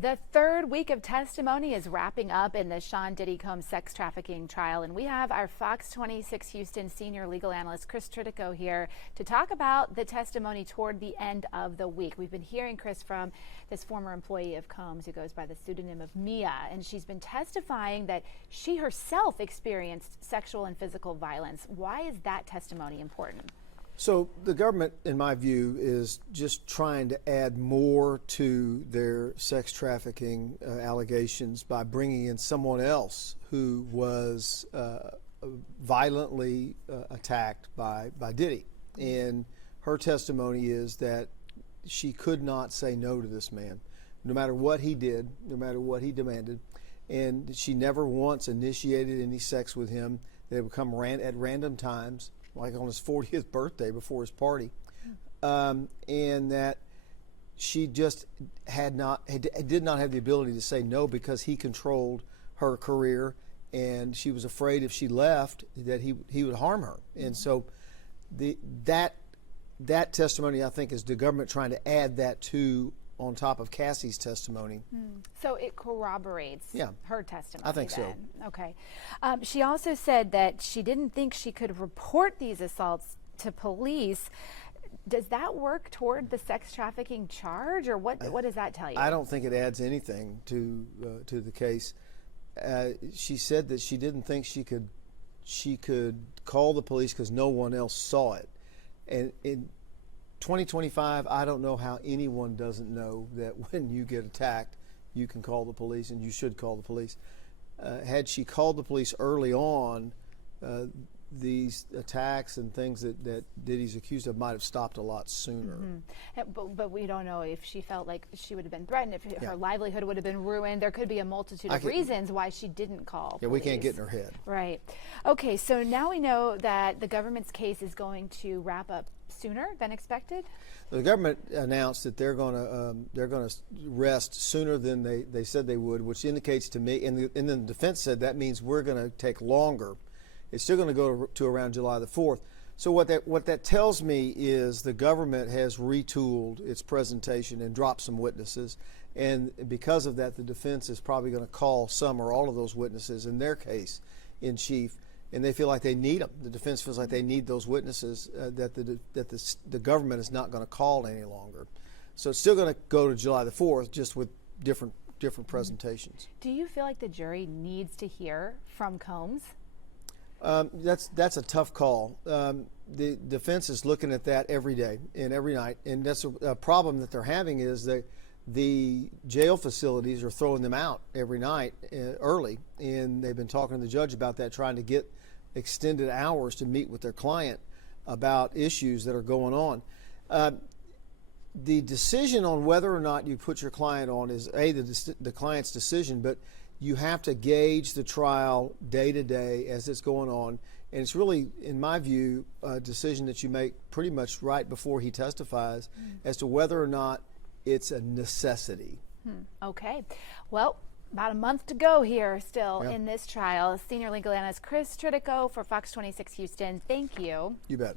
The third week of testimony is wrapping up in the Sean Diddy Combs sex trafficking trial, and we have our Fox 26 Houston senior legal analyst Chris Tritico here to talk about the testimony toward the end of the week. We've been hearing, Chris, from this former employee of Combs who goes by the pseudonym of Mia, and she's been testifying that she herself experienced sexual and physical violence. Why is that testimony important? So the government, in my view, is just trying to add more to their sex trafficking allegations by bringing in someone else who was violently attacked by Diddy. And her testimony is that she could not say no to this man, no matter what he did, no matter what he demanded. And she never once initiated any sex with him. They would come at random times, like on his 40th birthday before his party, and that she just did not have the ability to say no because he controlled her career, and she was afraid if she left that he would harm her. And so that testimony, I think, is the government trying to add that to on top of Cassie's testimony. So it corroborates her testimony. I think then. So. Okay. She also said that she didn't think she could report these assaults to police. Does that work toward the sex trafficking charge, or what does that tell you? I don't think it adds anything to the case. She said that she didn't think she could call the police because no one else saw it. And in 2025, I don't know how anyone doesn't know that when you get attacked, you can call the police, and you should call the police. Had she called the police early on, these attacks and things that Diddy's accused of might have stopped a lot sooner. But we don't know if she felt like she would have been threatened, if her livelihood would have been ruined. There could be a multitude of reasons why she didn't call police. We can't get in her head. Right. Okay, so now we know that the government's case is going to wrap up sooner than expected? The government announced that they're going to rest sooner than they said they would, which indicates to me, and then the defense said that means we're going to take longer. It's still going to go to around July the 4th. So what that tells me is the government has retooled its presentation and dropped some witnesses, and because of that, the defense is probably going to call some or all of those witnesses in their case in chief, and they feel like they need them. The defense feels like they need those witnesses that the government is not going to call any longer. So it's still going to go to July the 4th, just with different presentations. Do you feel like the jury needs to hear from Combs? That's a tough call. The defense is looking at that every day and every night, and that's a problem that they're having is that the jail facilities are throwing them out every night early, and they've been talking to the judge about that, trying to get extended hours to meet with their client about issues that are going on. The decision on whether or not you put your client on is the client's decision, but you have to gauge the trial day to day as it's going on, and it's really, in my view, a decision that you make pretty much right before he testifies as to whether or not it's a necessity. Okay. Well, about a month to go here still in this trial. Senior legal analyst Chris Tritico for Fox 26 Houston. Thank you. You bet.